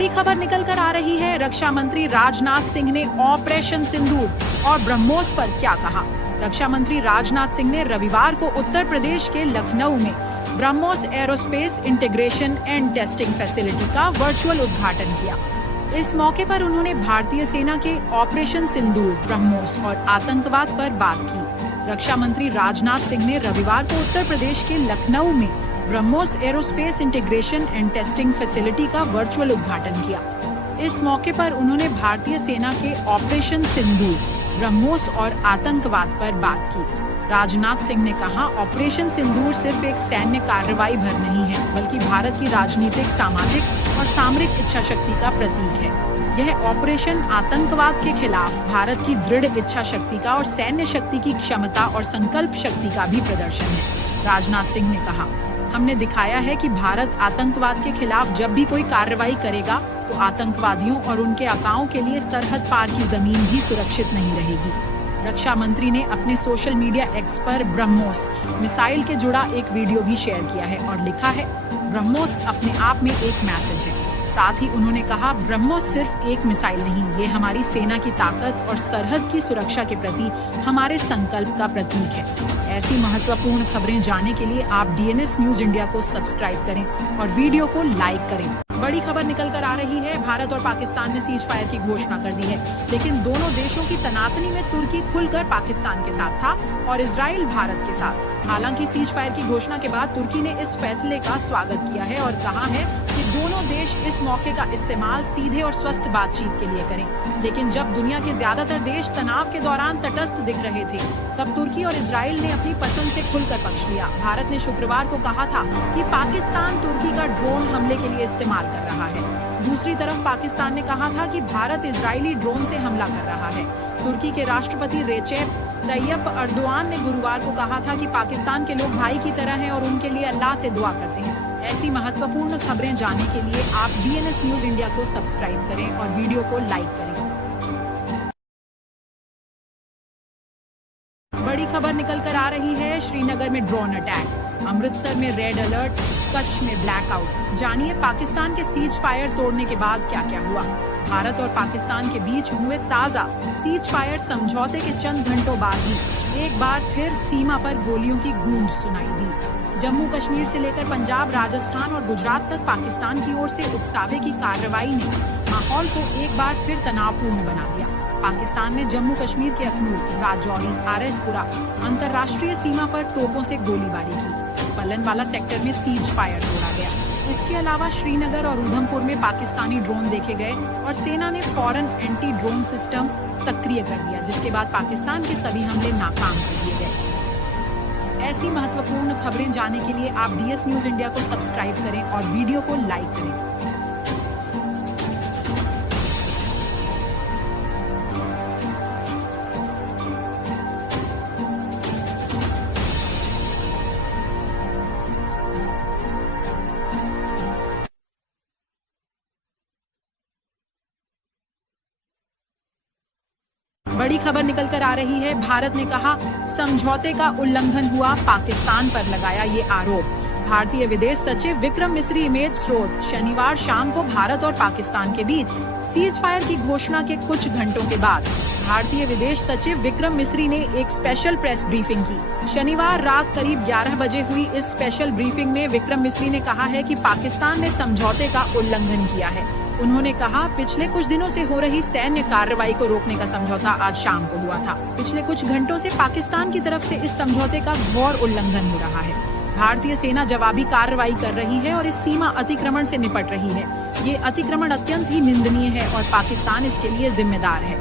बड़ी खबर निकल कर आ रही है। रक्षा मंत्री राजनाथ सिंह ने ऑपरेशन सिंदूर और ब्रह्मोस पर क्या कहा। रक्षा मंत्री राजनाथ सिंह ने रविवार को उत्तर प्रदेश के लखनऊ में BrahMos aerospace integration and testing facility का वर्चुअल उद्घाटन किया। इस मौके पर उन्होंने भारतीय सेना के ऑपरेशन सिंदूर, ब्रह्मोस और आतंकवाद पर बात की। रक्षा मंत्री राजनाथ सिंह ने रविवार को उत्तर प्रदेश के लखनऊ में BrahMos aerospace integration and testing facility का वर्चुअल उद्घाटन किया। इस मौके पर उन्होंने भारतीय सेना के ऑपरेशन सिंदूर, ब्रह्मोस और आतंकवाद पर बात की। राजनाथ सिंह ने कहा, ऑपरेशन सिंदूर सिर्फ एक सैन्य कार्रवाई भर नहीं है, बल्कि भारत की राजनीतिक, सामाजिक और सामरिक इच्छा शक्ति का प्रतीक है। यह ऑपरेशन आतंकवाद के खिलाफ भारत की दृढ़ इच्छा शक्ति का और सैन्य शक्ति की क्षमता और संकल्प शक्ति का भी प्रदर्शन है। राजनाथ सिंह ने कहा, हमने दिखाया है कि भारत आतंकवाद के खिलाफ जब भी कोई कार्रवाई करेगा तो आतंकवादियों और उनके आकाओं के लिए सरहद पार की जमीन भी सुरक्षित नहीं रहेगी। रक्षा मंत्री ने अपने सोशल मीडिया एक्स पर ब्रह्मोस मिसाइल के जुड़ा एक वीडियो भी शेयर किया है और लिखा है, ब्रह्मोस अपने आप में एक मैसेज है। साथ ही उन्होंने कहा, ब्रह्मोस सिर्फ एक मिसाइल नहीं, ये हमारी सेना की ताकत और सरहद की सुरक्षा के प्रति हमारे संकल्प का प्रतीक है। ऐसी महत्वपूर्ण खबरें जानने के लिए आप डीएनएस न्यूज इंडिया को सब्सक्राइब करें और वीडियो को लाइक करें। बड़ी खबर निकल कर आ रही है। भारत और पाकिस्तान ने सीज फायर की घोषणा कर दी है, लेकिन दोनों देशों की तनातनी में तुर्की खुलकर पाकिस्तान के साथ था और इजराइल भारत के साथ। हालांकि सीज फायर की घोषणा के बाद तुर्की ने इस फैसले का स्वागत किया है और कहा है कि दोनों देश इस मौके का इस्तेमाल सीधे और स्वस्थ बातचीत के लिए करें। लेकिन जब दुनिया के ज्यादातर देश तनाव के दौरान तटस्थ दिख रहे थे, तब तुर्की और इजराइल ने अपनी पसंद से खुलकर पक्ष लिया। भारत ने शुक्रवार को कहा था कि पाकिस्तान तुर्की का ड्रोन हमले के लिए इस्तेमाल कर रहा है। दूसरी तरफ पाकिस्तान ने कहा था कि भारत इजरायली ड्रोन से हमला कर रहा है। तुर्की के राष्ट्रपति रेचेप तैयब अर्दोआन ने गुरुवार को कहा था कि पाकिस्तान के लोग भाई की तरह हैं और उनके लिए अल्लाह से दुआ करते हैं। ऐसी महत्वपूर्ण खबरें जानने के लिए आप डीएनएस न्यूज इंडिया को सब्सक्राइब करें और वीडियो को लाइक करें। बड़ी खबर निकल कर आ रही है। श्रीनगर में ड्रोन अटैक, अमृतसर में रेड अलर्ट, कच्छ में ब्लैकआउट। जानिए पाकिस्तान के सीज फायर तोड़ने के बाद क्या क्या हुआ। भारत और पाकिस्तान के बीच हुए ताजा सीज फायर समझौते के चंद घंटों बाद ही एक बार फिर सीमा पर गोलियों की गूंज सुनाई दी। जम्मू कश्मीर से लेकर पंजाब, राजस्थान और गुजरात तक पाकिस्तान की ओर से उकसावे की कार्रवाई ने माहौल को एक बार फिर तनावपूर्ण बना दिया। पाकिस्तान ने जम्मू कश्मीर के अखनूर, राजौरी, आरएसपुरा अंतर्राष्ट्रीय सीमा पर तोपों से गोलीबारी की। पलनवाला सेक्टर में सीज फायर तोड़ा गया। इसके अलावा श्रीनगर और उधमपुर में पाकिस्तानी ड्रोन देखे गए और सेना ने फौरन एंटी ड्रोन सिस्टम सक्रिय कर दिया, जिसके बाद पाकिस्तान के सभी हमले नाकाम कर दिए गए। ऐसी महत्वपूर्ण खबरें जानने के लिए आप डीएस न्यूज इंडिया को सब्सक्राइब करें और वीडियो को लाइक करें। बड़ी खबर निकल कर आ रही है। भारत ने कहा, समझौते का उल्लंघन हुआ, पाकिस्तान पर लगाया ये आरोप। भारतीय विदेश सचिव विक्रम मिस्री इमेज स्रोत, शनिवार शाम को भारत और पाकिस्तान के बीच सीज फायर की घोषणा के कुछ घंटों के बाद भारतीय विदेश सचिव विक्रम मिस्री ने एक स्पेशल प्रेस ब्रीफिंग की। शनिवार रात करीब 11 बजे हुई इस स्पेशल ब्रीफिंग में विक्रम मिस्री ने कहा है कि पाकिस्तान ने समझौते का उल्लंघन किया है। उन्होंने कहा, पिछले कुछ दिनों से हो रही सैन्य कार्रवाई को रोकने का समझौता आज शाम को हुआ था। पिछले कुछ घंटों से पाकिस्तान की तरफ से इस समझौते का घोर उल्लंघन हो रहा है। भारतीय सेना जवाबी कार्रवाई कर रही है और इस सीमा अतिक्रमण से निपट रही है। ये अतिक्रमण अत्यंत ही निंदनीय है और पाकिस्तान इसके लिए जिम्मेदार है।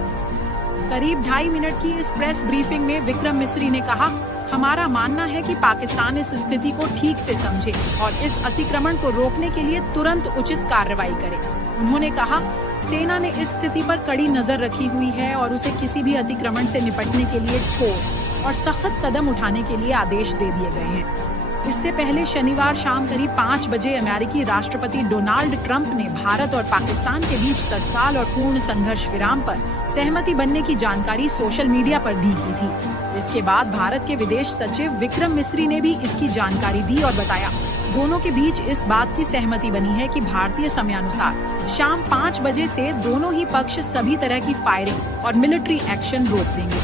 करीब 2.5 मिनट की इस प्रेस ब्रीफिंग में विक्रम मिस्री ने कहा, हमारा मानना है कि पाकिस्तान इस स्थिति को ठीक से समझे और इस अतिक्रमण को रोकने के लिए तुरंत उचित कार्रवाई करे। उन्होंने कहा, सेना ने इस स्थिति पर कड़ी नजर रखी हुई है और उसे किसी भी अतिक्रमण से निपटने के लिए ठोस और सख्त कदम उठाने के लिए आदेश दे दिए गए हैं। इससे पहले शनिवार शाम करीब 5 बजे अमेरिकी राष्ट्रपति डोनाल्ड ट्रंप ने भारत और पाकिस्तान के बीच तत्काल और पूर्ण संघर्ष विराम पर सहमति बनने की जानकारी सोशल मीडिया पर दी की थी। इसके बाद भारत के विदेश सचिव विक्रम मिस्री ने भी इसकी जानकारी दी और बताया, दोनों के बीच इस बात की सहमति बनी है कि भारतीय समयानुसार शाम 5 बजे से दोनों ही पक्ष सभी तरह की फायरिंग और मिलिट्री एक्शन रोक देंगे।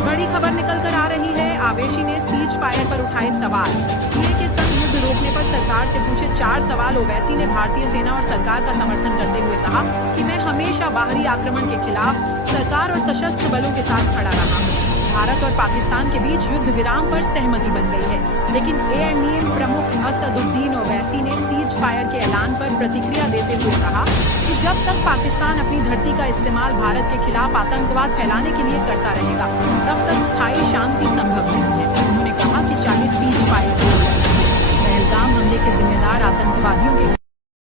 बड़ी खबर निकल कर आ रही है। आवेशी ने सीज फायर पर उठाए सवाल। सीए के संग युद्ध रोकने पर सरकार से पूछे 4 सवाल। ओवैसी ने भारतीय सेना और सरकार का समर्थन करते हुए कहा कि मैं हमेशा बाहरी आक्रमण के खिलाफ सरकार और सशस्त्र बलों के साथ खड़ा रहा हूँ। भारत और पाकिस्तान के बीच युद्ध विराम पर सहमति बन गई है, लेकिन एएनएम प्रमुख असदुद्दीन ओवैसी ने सीज फायर के ऐलान पर प्रतिक्रिया देते हुए कहा कि जब तक पाकिस्तान अपनी धरती का इस्तेमाल भारत के खिलाफ आतंकवाद फैलाने के लिए करता रहेगा, तब तक स्थायी शांति संभव नहीं है। उन्होंने कहा कि चाहे सीज फायर हो, पहलगाम हमले के जिम्मेदार आतंकवादियों के